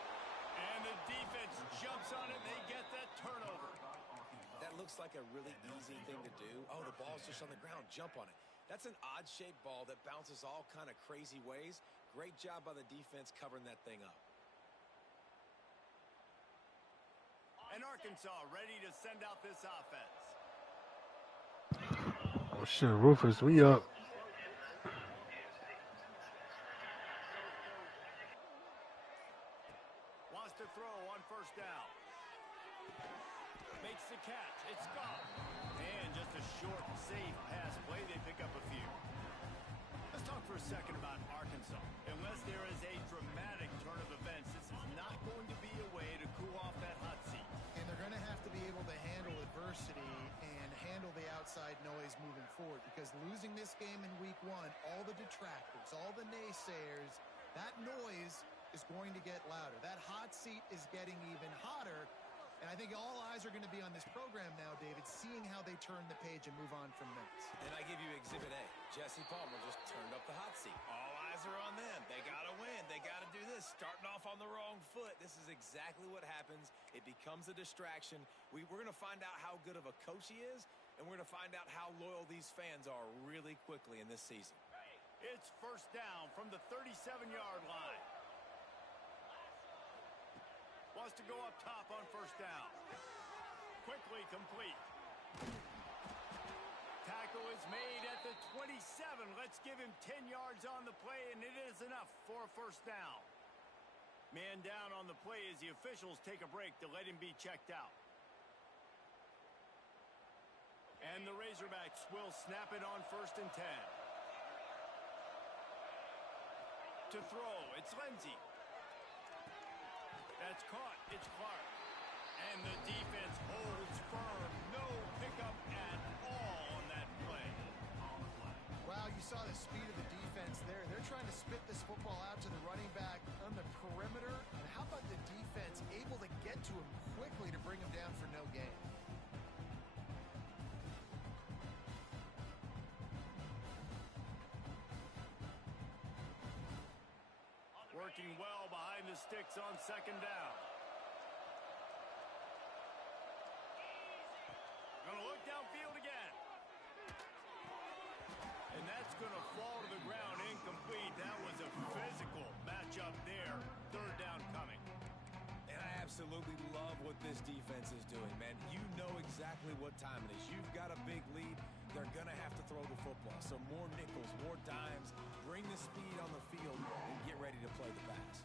And the defense jumps on it, and they get that turnover. That looks like a really easy thing to do. Oh, the ball's just on the ground. Jump on it. That's an odd-shaped ball that bounces all kind of crazy ways. Great job by the defense covering that thing up. And Arkansas ready to send out this offense. Oh, shit, Rufus, we up. Wants to throw on first down. Makes the catch. It's gone. And just a short, safe pass play. They pick up a few. Let's talk for a second about Arkansas. Unless there is a dramatic turn of events, this is not going to be a way to cool off that hot seat. And they're going to have to be able to handle adversity and handle the outside noise moving forward, because losing this game in week 1, all the detractors, all the naysayers, that noise is going to get louder. That hot seat is getting even hotter. And I think all eyes are going to be on this program now, David, seeing how they turn the page and move on from this. And I give you Exhibit A. Jesse Palmer just turned up the hot seat. All eyes are on them. They got to win. They got to do this. Starting off on the wrong foot. This is exactly what happens. It becomes a distraction. We're going to find out how good of a coach he is, and we're going to find out how loyal these fans are really quickly in this season. It's first down from the 37-yard line. Wants to go up top on first down. Quickly complete. Tackle is made at the 27. Let's give him 10 yards on the play, and it is enough for a first down. Man down on the play as the officials take a break to let him be checked out. And the Razorbacks will snap it on first and 10. To throw, it's Lindsey. That's caught. It's Clark. And the defense holds firm. No pickup at all on that play. Wow, you saw the speed of the defense there. They're trying to spit this football out to the running back on the perimeter. And how about the defense able to get to him quickly to bring him down for no gain? Working well behind the sticks on second down. Gonna look downfield again. And that's gonna fall to the ground incomplete. That was a physical matchup there. Third down coming. And I absolutely love what this defense is doing, man. You know exactly what time it is. You've got a big lead. They're going to have to throw the football. So more nickels, more dimes. Bring the speed on the field and get ready to play the pass.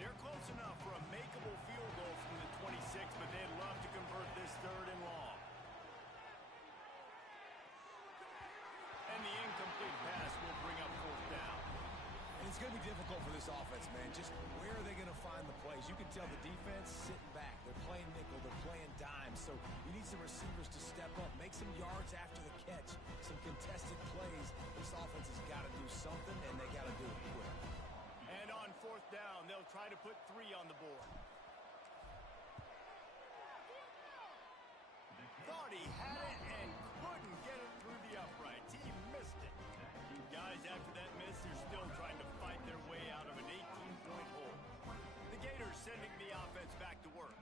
They're close enough for a makeable field goal from the 26, but they'd love to convert this third and long. And the incomplete pass will bring up fourth down. And it's going to be difficult for this offense, man. Just where are they going to find the plays? You can tell the defense sitting back. They're playing nickel. They're playing dime. So you need some receivers to step up, make some yards after the catch, some contested plays. This offense has got to do something, and they got to do it quick. And on fourth down, they'll try to put 3 on the board. Thought he had it and couldn't get it through the uprights. He missed it. Guys, after that miss, they're still trying to fight their way out of an 18-point hole. The Gators sending the offense back to work.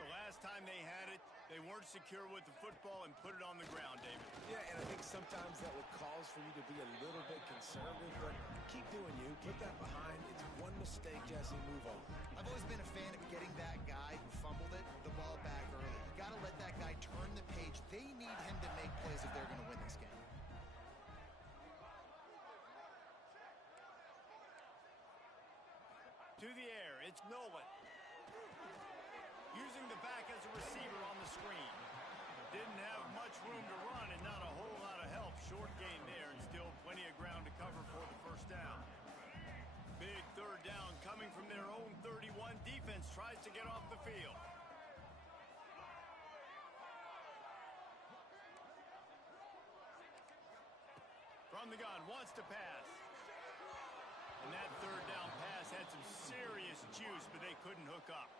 The last time they had it, they weren't secure with the football and put it on the ground, David. Yeah, and I think sometimes that will cause for you to be a little bit conservative, but keep doing you. Put that behind. It's one mistake, Jesse. Move on. I've always been a fan of getting that guy who fumbled it, the ball back early. You got to let that guy turn the page. They need him to make plays if they're going to win this game. To the air, it's Nolan. Using the back as a receiver on the screen. Didn't have much room to run and not a whole lot of help. Short gain there and still plenty of ground to cover for the first down. Big third down coming from their own 31. Defense tries to get off the field. From the gun, wants to pass. And that third down pass had some serious juice, but they couldn't hook up.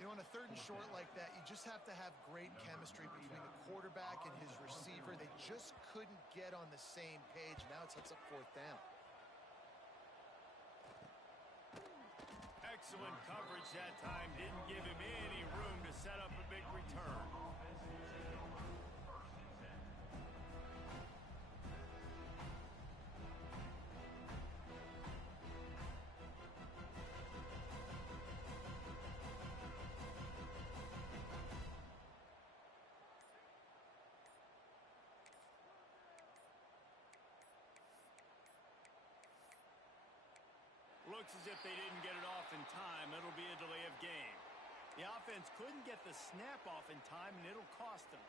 You know, on a third and short like that, you just have to have great chemistry between the quarterback and his receiver. They just couldn't get on the same page. Now it sets up fourth down. Excellent coverage that time. Didn't give him any room to set up a big return. Looks as if they didn't get it off in time. It'll be a delay of game. The offense couldn't get the snap off in time, and it'll cost them.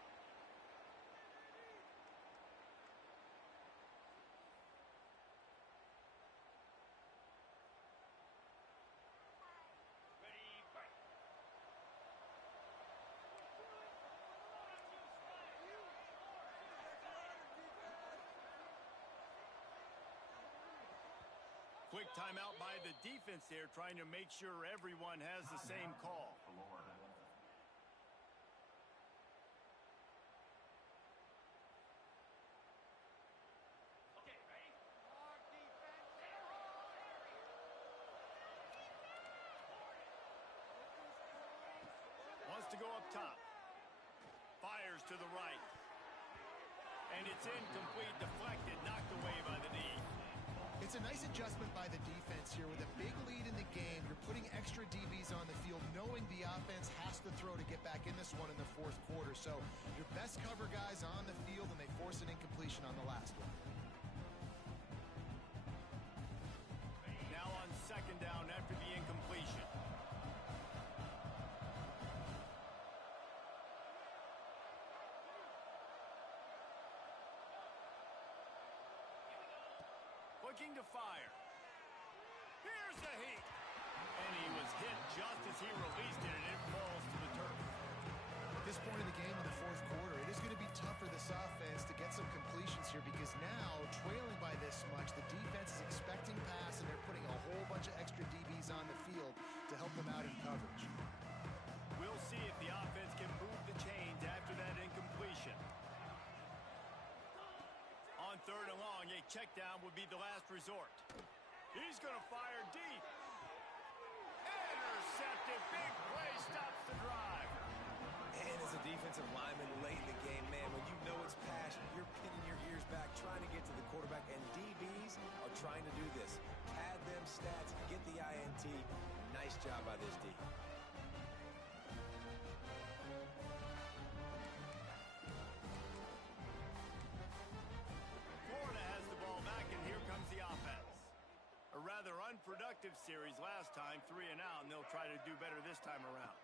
Quick timeout by the defense there, trying to make sure everyone has the same call. Wants to go up top. Fires to the right. And it's incomplete, deflected, knocked away by the knee. It's a nice adjustment by the defense here. With a big lead in the game, you're putting extra DBs on the field, knowing the offense has to throw to get back in this one in the fourth quarter. So your best cover guys on the field, and they force an incompletion on the last one. Now on second down after the incompletion. Looking to fire. Here's the heat. And he was hit just as he released it, and it falls to the turf. At this point in the game in the fourth quarter, it is going to be tough for this offense to get some completions here, because now, trailing by this much, the defense is expecting pass, and they're putting a whole bunch of extra DBs on the field to help them out in coverage. We'll see if the offense can move the chains after that incompletion. On third and long, a check down would be the last resort. He's going to fire deep. Intercepted. Big play stops the drive. And as a defensive lineman late in the game, man, when you know it's passion, you're pinning your ears back, trying to get to the quarterback, and DBs are trying to do this. Pad them stats, get the INT. Nice job by this D. A rather unproductive series last time, 3 and out, and they'll try to do better this time around.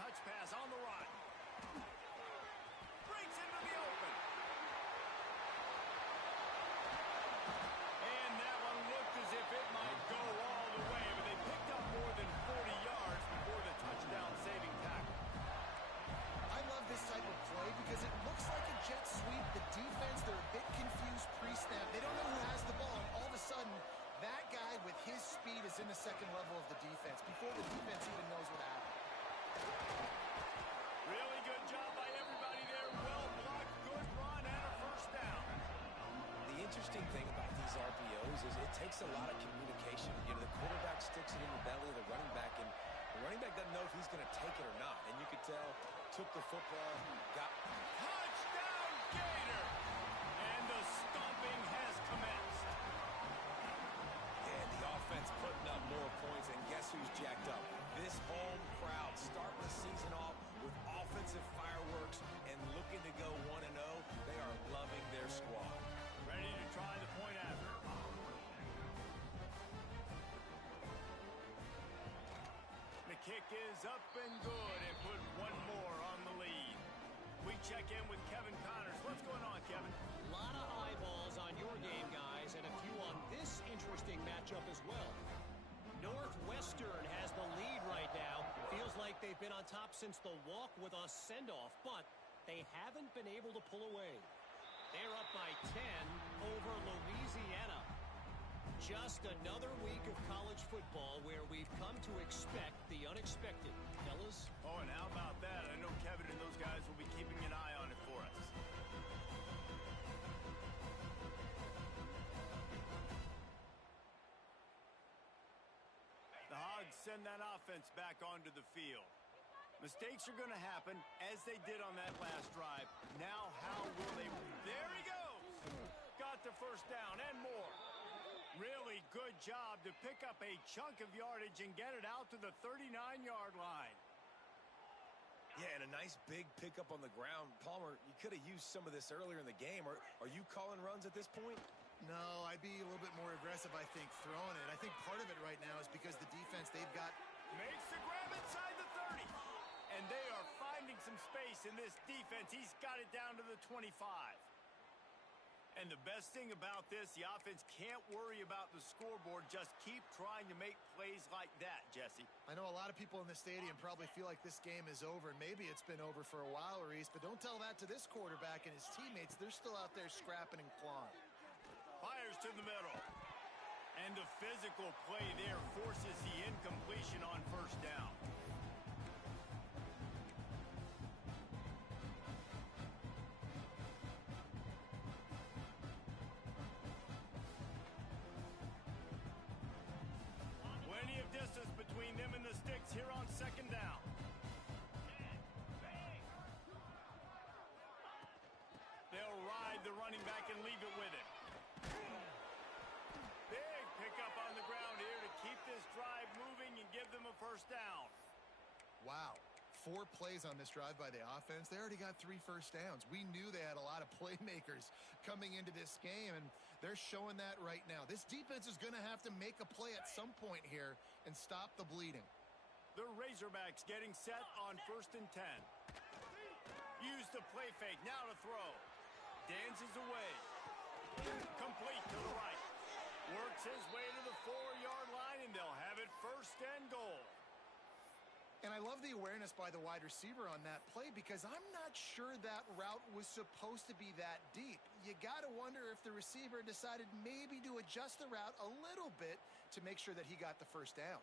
Touch pass on the run. Breaks into the open. And that one looked as if it might go all the way, but they picked up more than 40 yards before the touchdown-saving tackle. I love this type of play because it looks like a jet sweep. The defense, they're a bit confused pre-snap. They don't know who has the ball, and all of a sudden, that guy with his speed is in the second level of the defense before the defense even knows what happened. Really good job by everybody there. Well blocked, good run, and a first down. The interesting thing about these RPOs is it takes a lot of communication. You know, the quarterback sticks it in the belly of the running back, and the running back doesn't know if he's going to take it or not. And you could tell, took the football, got... Touchdown, Gator! And the stomping has commenced. And the offense putting up more points, and guess who's jacked up? This home crowd starting the season off with offensive fireworks and looking to go 1-0. They are loving their squad. Ready to try the point after. The kick is up and good, and put one more on the lead. We check in with Kevin Connors. What's going on, Kevin? A lot of eyeballs on your game, guys, and a few on this interesting matchup as well. Northwestern has the lead right now. Feels like they've been on top since the walk with a send-off, but they haven't been able to pull away. They're up by 10 over Louisiana. Just another week of college football where we've come to expect the unexpected. Fellas? Oh, and how about that? I know Kevin and those guys will be keeping an eye on it for us. The Hogs send that offense back onto the field. Mistakes are going to happen, as they did on that last drive. Now, how will they... There he goes! Got the first down and more. Really good job to pick up a chunk of yardage and get it out to the 39-yard line. Yeah, and a nice big pickup on the ground. Palmer, you could have used some of this earlier in the game. Are you calling runs at this point? No, I'd be a little bit more aggressive, I think, throwing it. I think part of it right now is because the defense, they've got... Makes the grab inside the 30. And they are finding some space in this defense. He's got it down to the 25. And the best thing about this, the offense can't worry about the scoreboard. Just keep trying to make plays like that, Jesse. I know a lot of people in the stadium probably feel like this game is over, and maybe it's been over for a while, Reese, but don't tell that to this quarterback and his teammates. They're still out there scrapping and clawing. Fires to the middle. And the physical play there forces the incompletion on first down. Plenty of distance between them and the sticks here on second down. They'll ride the running back and leave it with him. Big pickup on the ground here to keep this drive moving and give them a first down. Wow. 4 plays on this drive by the offense. They already got 3 first downs. We knew they had a lot of playmakers coming into this game, and they're showing that right now. This defense is going to have to make a play at some point here and stop the bleeding. The Razorbacks getting set on first and 10. Use the play fake. Now to throw. Dances away. Complete to the right. Works his way to the 4-yard line, and they'll have it first and goal. And I love the awareness by the wide receiver on that play because I'm not sure that route was supposed to be that deep. You got to wonder if the receiver decided maybe to adjust the route a little bit to make sure that he got the first down.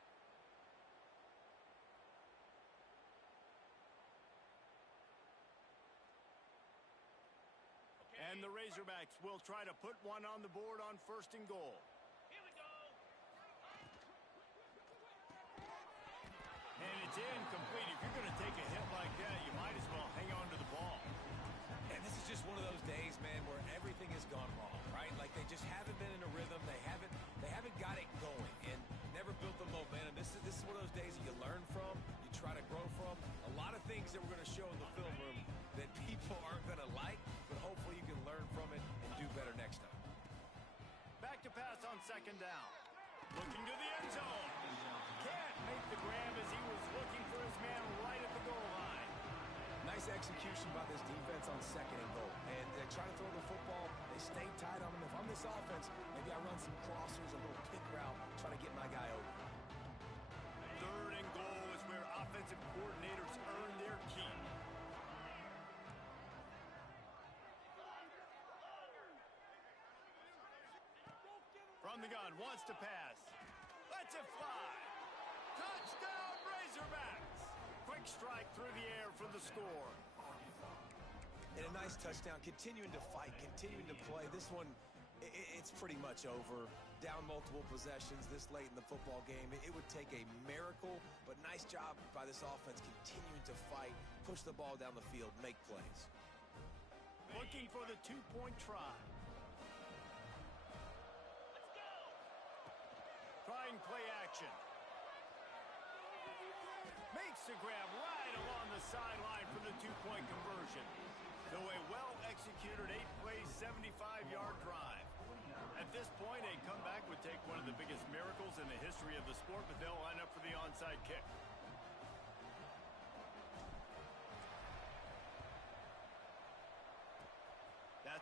And the Razorbacks will try to put one on the board on first and goal. And it's incomplete. If you're going to take a hit like that, you might as well hang on to the ball. And this is just one of those days, man, where everything has gone wrong, right? Like they just haven't been in a rhythm. They haven't got it going and never built the momentum. This is one of those days that you learn from, you try to grow from. A lot of things that we're going to show in the film room that people aren't going to like, but hopefully you can learn from it and do better next time. Back to pass on second down. Looking to the end zone. Can't make the grab as he was looking for his man right at the goal line. Nice execution by this defense on second and goal. And they try to throw the football. They stay tight on him. If I'm this offense, maybe I run some crossers, a little pick route, try to get my guy over. Third and goal is where offensive coordinators earn their keep. From the gun, wants to pass. Lets it fly. Touchdown, Razorbacks. Quick strike through the air for the score. And a nice touchdown, continuing to fight, continuing to play. This one, it's pretty much over. Down multiple possessions this late in the football game. It would take a miracle, but nice job by this offense continuing to fight, push the ball down the field, make plays. Looking for the two-point try. Trying play action. Makes the grab right along the sideline for the two-point conversion. So a well-executed 8-play, 75-yard drive. At this point, a comeback would take one of the biggest miracles in the history of the sport, but they'll line up for the onside kick.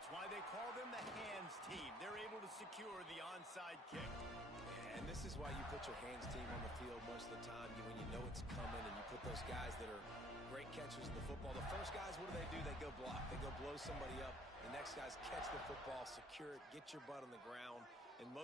That's why they call them the hands team. They're able to secure the onside kick. And this is why you put your hands team on the field most of the time when you know it's coming, and you put those guys that are great catchers of the football. The first guys, what do? They go block. They go blow somebody up. The next guys catch the football, secure it, get your butt on the ground. And most